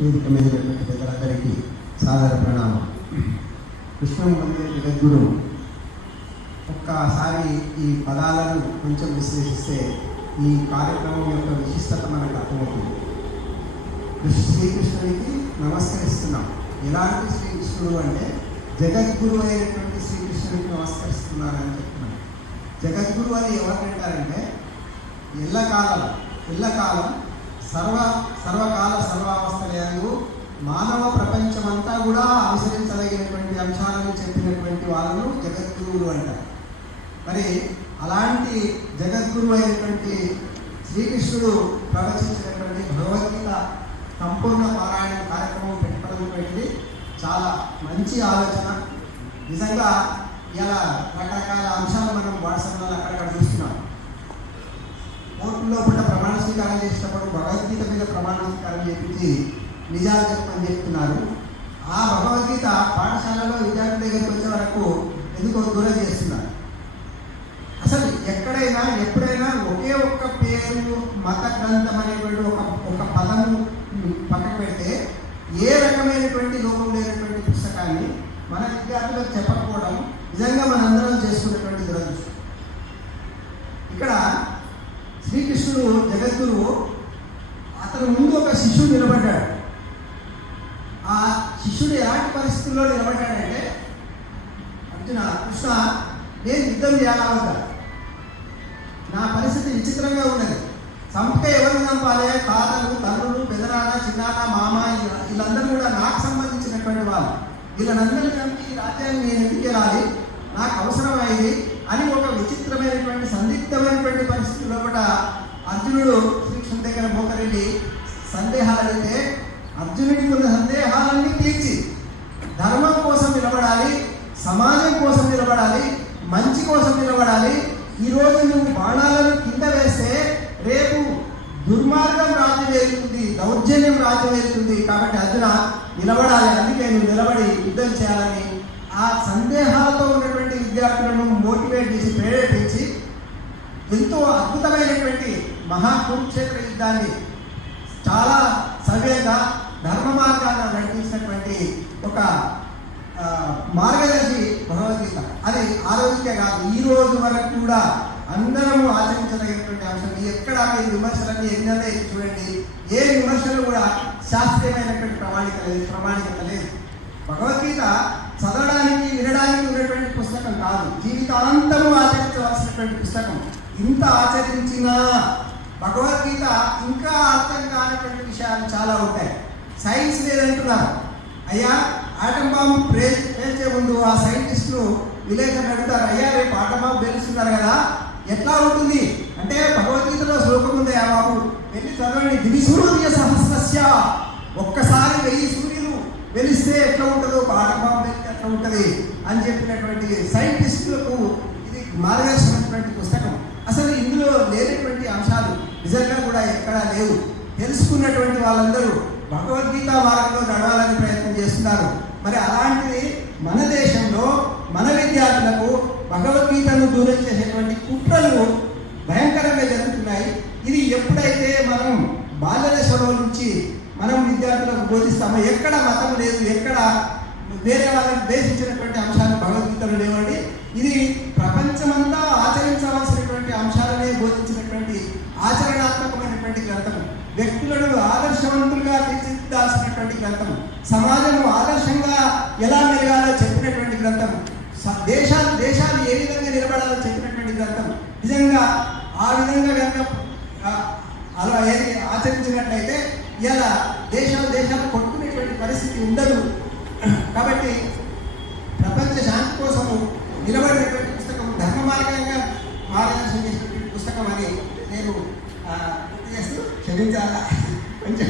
వేదిక మీద ఉన్నటువంటి పెద్దలందరికీ సాదర ప్రణామం. కృష్ణం వందే జగద్గురు. ఒక్కసారి ఈ పదాలను కొంచెం విశ్లేషిస్తే ఈ కార్యక్రమం యొక్క విశిష్టత మనకు అర్థమవుతుంది. శ్రీకృష్ణుడికి నమస్కరిస్తున్నాం. ఎలాంటి శ్రీకృష్ణుడు అంటే జగద్గురు అయినటువంటి శ్రీకృష్ణుడికి నమస్కరిస్తున్నారని చెప్తున్నాం. జగద్గురు అని ఎవరంటారంటే ఎల్లకాలం సర్వకాల సర్వావస్థలందు మానవ ప్రపంచమంతా కూడా అనుసరించదగినటువంటి అంశాలను చెప్పినటువంటి వాళ్ళను జగద్గురువులు అంటారు. మరి అలాంటి జగద్గురువు అయినటువంటి శ్రీకృష్ణుడు ప్రవచించినటువంటి భగవద్గీత సంపూర్ణ పారాయణ కార్యక్రమం పెట్టడం చాలా మంచి ఆలోచన. నిజంగా ఇలా రకరకాల అంశాలు మనం వాట్సాప్లో అక్కడక్కడ చూస్తున్నాం. కోర్టులో కూడా ప్రమాణ స్వీకారం చేసినప్పుడు భగవద్గీత మీద ప్రమాణ స్వీకారం చేపించి నిజాలు చెప్పని చెప్తున్నారు. ఆ భగవద్గీత పాఠశాలలో విద్యార్థుల దగ్గరికి వచ్చే వరకు ఎందుకో దూరం చేస్తున్నారు. అసలు ఎక్కడైనా ఎప్పుడైనా ఒకే ఒక్క పేరు మత గ్రంథం అనేటువంటి ఒక పదము పక్కన పెడితే ఏ రకమైనటువంటి లోపం లేనటువంటి పుస్తకాన్ని మన విద్యార్థులకు చెప్పకపోవడం నిజంగా మనందరం చేసుకున్నటువంటి దురదృష్టం. ఇక్కడ శ్రీకృష్ణుడు జగద్గురువు, అతను ముందు ఒక శిష్యుడు నిలబడ్డాడు. ఆ శిష్యుడు ఎలాంటి పరిస్థితుల్లో నిలబడ్డాడంటే, అర్జున, కృష్ణ, నేను యుద్ధం చేయాలవద్దా? నా పరిస్థితి విచిత్రంగా ఉన్నది. చంపితే ఎవరిని చంపాలి? తాతలు, తల్లులు, పెదనాన్న, చిన్నాన్న, మామ, వీళ్ళందరూ కూడా నాకు సంబంధించినటువంటి వాళ్ళు. వీళ్ళనందరినీ చంపి ఈ రాజ్యాన్ని నేను ఎందుకు వెళ్ళాలి? నాకు అవసరమైంది అని ఒక విచిత్రమైనటువంటి సందిగ్ధమైనటువంటి పరిస్థితుల్లో కూడా అర్జునుడు శ్రీకృష్ణుడి దగ్గర మోకరిల్లి సందేహాలు అడిగితే అర్జునుడికి ఉన్న సందేహాలన్నీ తీర్చి ధర్మం కోసం నిలబడాలి, సమాజం కోసం నిలబడాలి, మంచి కోసం నిలబడాలి. ఈరోజు నువ్వు బాణాలను కింద వేస్తే రేపు దుర్మార్గం రాజ్యం వెళ్తుంది, దౌర్జన్యం రాజ్యం వెళ్తుంది. కాబట్టి అర్జున నిలబడాలి, అందుకే నువ్వు నిలబడి యుద్ధం చేయాలని ఆ సందేహాలతో ఉన్నటువంటి విద్యార్థులను మోటివేట్ చేసి ప్రేరేపించి ఎంతో అద్భుతమైనటువంటి మహాకురుక్షేత్ర యుద్ధాన్ని చాలా సవ్యంగా ధర్మ మార్గాన్ని నడిపించినటువంటి ఒక మార్గదర్శి భగవద్గీత. అది ఆ రోజుకే కాదు, ఈ రోజు వరకు కూడా అందరము ఆచరించదగినటువంటి అంశం. ఎక్కడ మీరు విమర్శలన్నీ ఎన్నదే చూడండి, ఏ విమర్శలు కూడా శాస్త్రీయమైనటువంటి ప్రామాణికత లేదు. భగవద్గీత చదవడానికి వినడానికి ఉన్నటువంటి పుస్తకం కాదు, జీవితాంతము ఆచరించవలసినటువంటి పుస్తకం. ఇంత ఆచరించినా భగవద్గీత ఇంకా అర్థం కానటువంటి విషయాలు చాలా ఉంటాయి. సైన్స్ లేదంటున్నారు. అయ్యా, ఆటం బాంబు పేల్చే ముందు ఆ సైంటిస్టులు విలేకరులు అడుగుతారు, అయ్యా రేపు ఆటం బాంబు పేలుస్తున్నారు కదా, ఎట్లా ఉంటుంది అంటే భగవద్గీతలో శ్లోకం ఉంది, ఆ బాబు వెళ్ళి చదవండి. దివిసూర్య సహస్రస్య, ఒక్కసారి 1000 సూర్యులు వెలిస్తే ఎట్లా ఉంటుందో ఆటం బాంబు వెలిస్తే ఎట్లా ఉంటుంది అని చెప్పినటువంటి సైంటిస్టులకు ఇది మార్గదర్శనమైనటువంటి పుస్తకం. అసలు ఇందులో లేనటువంటి అంశాలు నిజంగా కూడా ఎక్కడా లేవు. తెలుసుకున్నటువంటి వాళ్ళందరూ భగవద్గీత మార్గంలో నడవాలని ప్రయత్నం చేస్తున్నారు. మరి అలాంటిది మన దేశంలో మన విద్యార్థులకు భగవద్గీతను దూరం చేసేటువంటి కుట్రలు భయంకరంగా జరుగుతున్నాయి. ఇది ఎప్పుడైతే మనం బాల్యదశలో నుంచి మనం విద్యార్థులకు బోధిస్తామో ఎక్కడ మతం లేదు, ఎక్కడ వేరే వాళ్ళని ద్వేషించినటువంటి అంశాలు భగవద్గీతలు లేవండి. ఇది ప్రపంచమంతా ఆచరించవలసినటువంటి అంశాలనే బోధించినటువంటి ఆచరణాత్మకమైనటువంటి గ్రంథము. వ్యక్తులను ఆదర్శవంతులుగా తీర్చిదిద్దాల్సినటువంటి గ్రంథము. సమాజము ఆదర్శంగా ఎలా మెరగాలో చెప్పినటువంటి గ్రంథము. దేశాలు ఏ విధంగా నిలబడాలో చెప్పినటువంటి గ్రంథం. నిజంగా ఆ విధంగా కనుక అలా ఏది ఆచరించినట్లయితే ఇలా దేశాలు కొట్టుకునేటువంటి పరిస్థితి ఉండదు. కాబట్టి ప్రపంచ శాంతి కోసము నిలబడినటువంటి పుస్తకం, ధర్మ మార్గంగా మార్గదర్శనం చేసినటువంటి పుస్తకం అని నేను గుర్తు చేస్తూ క్షమించాలా కొంచెం